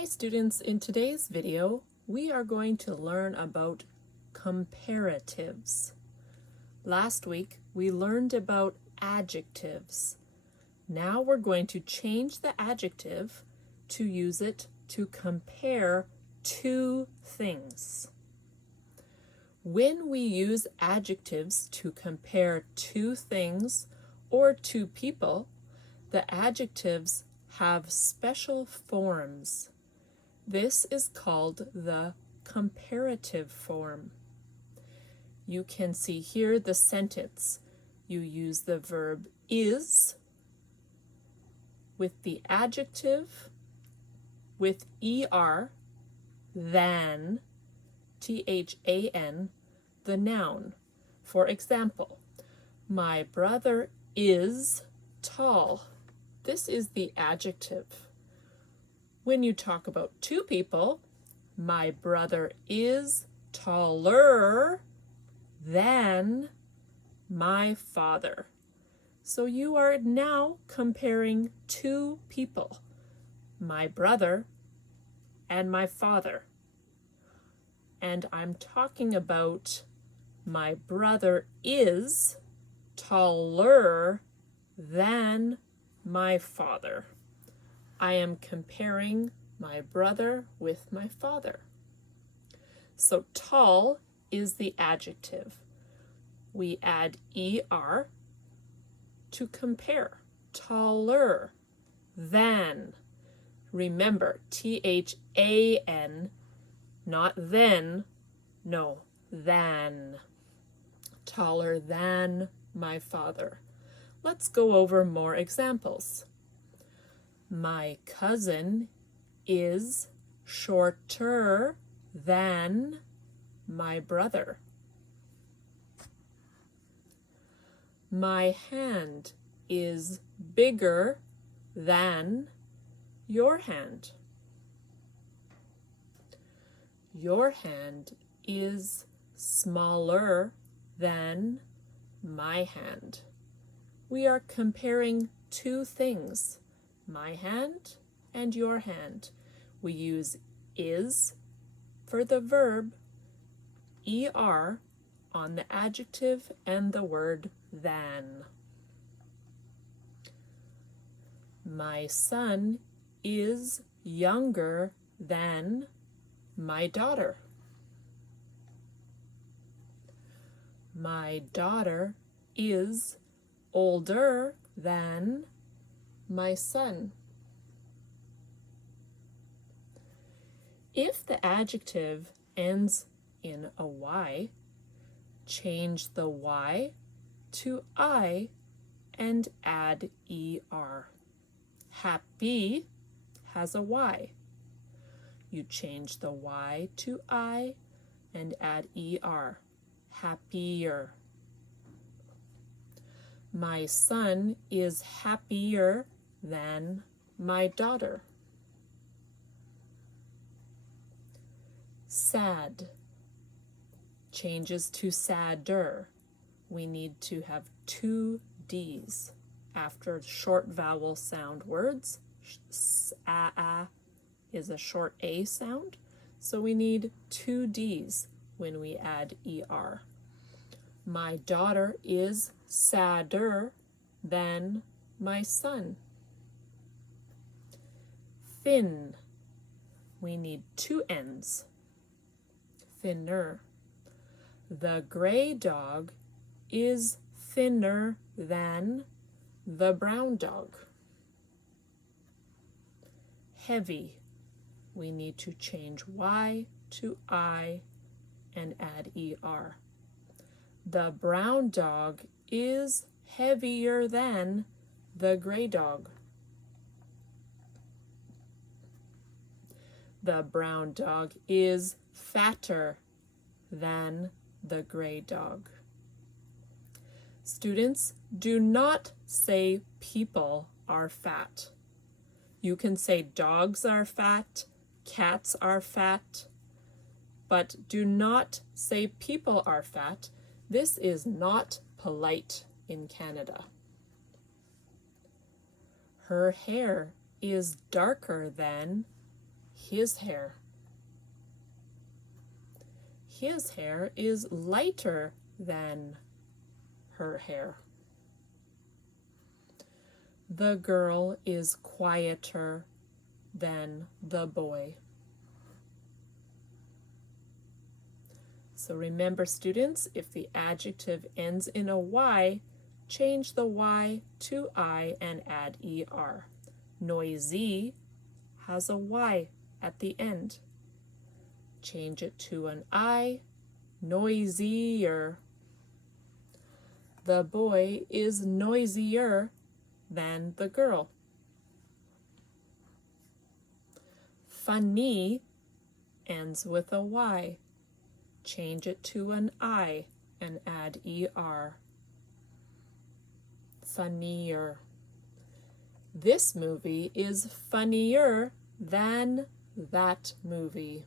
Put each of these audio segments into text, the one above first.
Hi students, in today's video we are going to learn about comparatives. Last week we learned about adjectives. Now we're going to change the adjective to use it to compare two things. When we use adjectives to compare two things or two people, the adjectives have special forms. This is called the comparative form. You can see here the sentence. You use the verb is with the adjective with er, than, than, the noun. For example, my brother is tall. This is the adjective. When you talk about two people, my brother is taller than my father. So you are now comparing two people, my brother and my father. And I'm talking about my brother is taller than my father. I am comparing my brother with my father. So tall is the adjective. We add er to compare. Taller than. Remember, than, not then, no, than. Taller than my father. Let's go over more examples. My cousin is shorter than my brother. My hand is bigger than your hand. Your hand is smaller than my hand. We are comparing two things, my hand and your hand. We use is for the verb, er on the adjective and the word than. My son is younger than my daughter. My daughter is older than my son. If the adjective ends in a y, change the y to I and add er. Happy has a y. You change the y to I and add er. Happier. My son is happier than my daughter. Sad changes to sadder. We need to have two D's after short vowel sound words. A is a short A sound, so we need two D's when we add er. My daughter is sadder than my son. Thin. We need two N's. Thinner. The gray dog is thinner than the brown dog. Heavy. We need to change y to I and add er. The brown dog is heavier than the gray dog. The brown dog is fatter than the gray dog. Students, do not say people are fat. You can say dogs are fat, cats are fat, but do not say people are fat. This is not polite in Canada. Her hair is darker than his hair. His hair is lighter than her hair. The girl is quieter than the boy. So remember, students, if the adjective ends in a Y, change the Y to I and add ER. Noisy has a Y at the end. Change it to an I, noisier. The boy is noisier than the girl. Funny ends with a Y. Change it to an I and add ER. Funnier. This movie is funnier than that movie.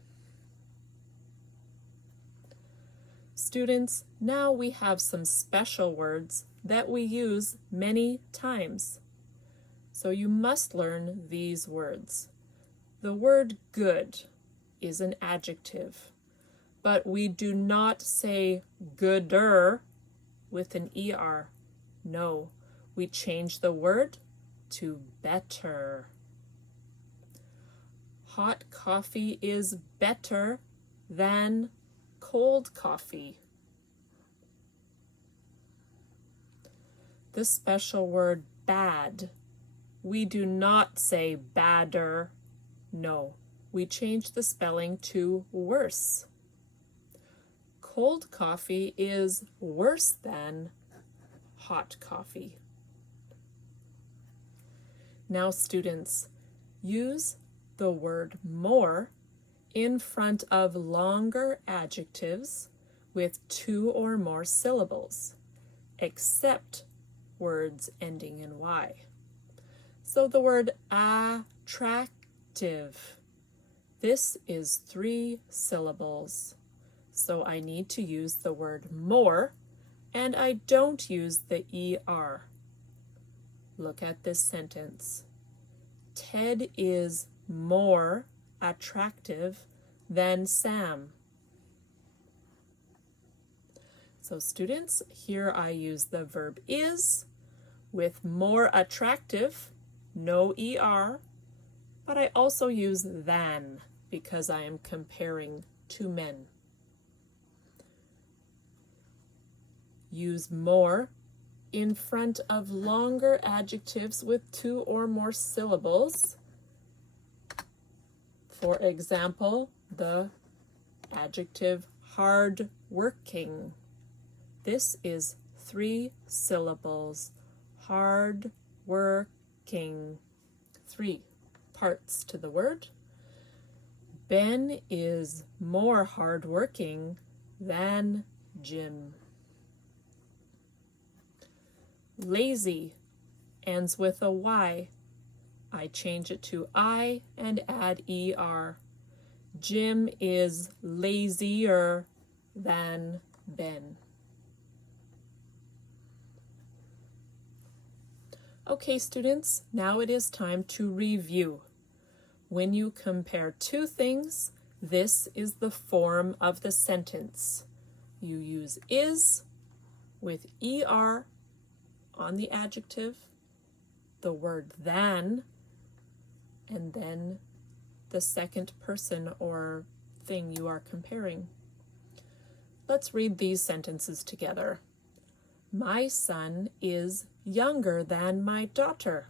Students, now we have some special words that we use many times. So you must learn these words. The word good is an adjective, but we do not say gooder with an ER. No, we change the word to better. Hot coffee is better than cold coffee. The special word bad, we do not say badder. No, we change the spelling to worse. Cold coffee is worse than hot coffee. Now, students, use the word more in front of longer adjectives with 2 or more syllables, except words ending in Y. So the word attractive. This is 3 syllables. So I need to use the word more, and I don't use the ER. Look at this sentence. Ted is more attractive than Sam. So students, here I use the verb is with more attractive, no ER, but I also use than because I am comparing 2 men. Use more in front of longer adjectives with 2 or more syllables. For example, the adjective hard-working. This is 3 syllables. Hard-working. 3 parts to the word. Ben is more hard-working than Jim. Lazy ends with a Y. I change it to I and add ER. Jim is lazier than Ben. Okay, students, now it is time to review. When you compare 2 things, this is the form of the sentence. You use is with ER on the adjective, the word than, and then the second person or thing you are comparing. Let's read these sentences together. My son is younger than my daughter.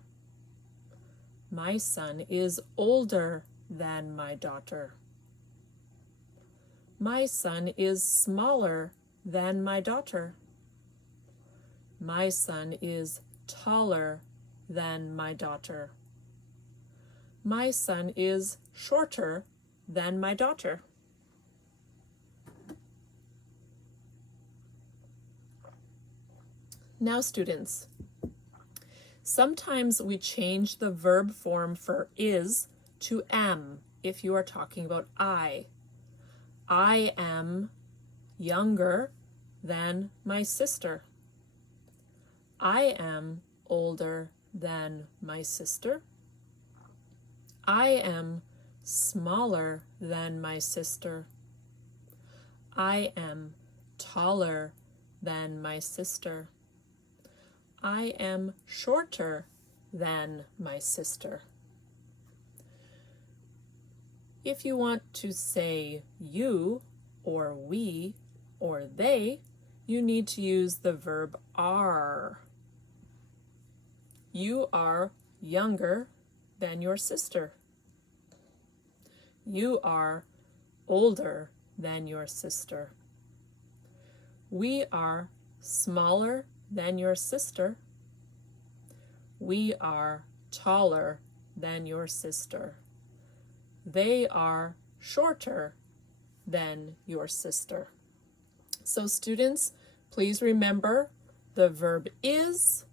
My son is older than my daughter. My son is smaller than my daughter. My son is taller than my daughter. My son is shorter than my daughter. Now, students, sometimes we change the verb form for is to am if you are talking about I. I am younger than my sister. I am older than my sister. I am smaller than my sister. I am taller than my sister. I am shorter than my sister. If you want to say you or we or they, you need to use the verb are. You are younger than your sister. You are older than your sister. We are smaller than your sister. We are taller than your sister. They are shorter than your sister. So students, please remember the verb is,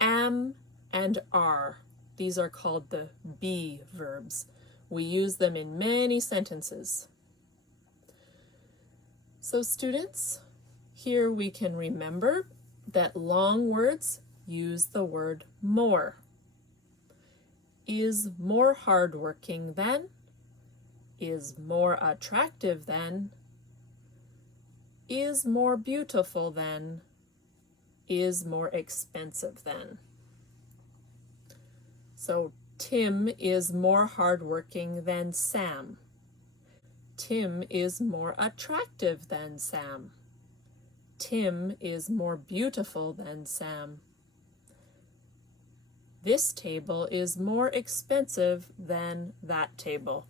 am, and are. These are called the be verbs. We use them in many sentences. So students, here we can remember that long words use the word more. Is more hardworking than, is more attractive than, is more beautiful than, is more expensive than. So Tim is more hardworking than Sam. Tim is more attractive than Sam. Tim is more beautiful than Sam. This table is more expensive than that table.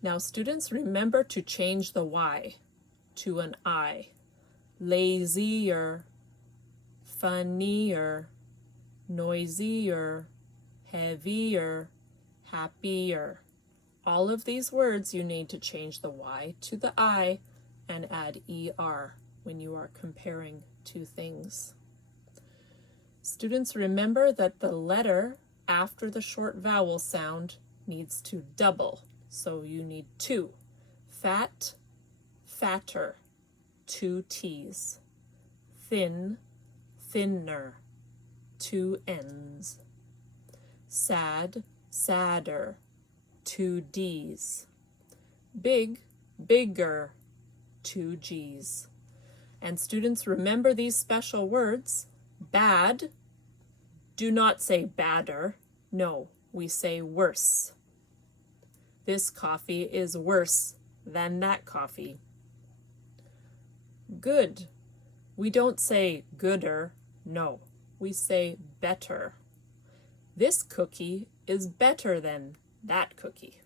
Now students, remember to change the Y to an I. Lazier, funnier, noisier, heavier, happier. All of these words you need to change the Y to the I and add ER when you are comparing two things. Students, remember that the letter after the short vowel sound needs to double, so you need two. Fat, fatter, two T's. Thin, thinner, two N's. Sad, sadder, two D's. Big, bigger, two G's. And students, remember these special words. Bad, do not say badder. No, we say worse. This coffee is worse than that coffee. Good, we don't say gooder. No, we say better. This cookie is better than that cookie.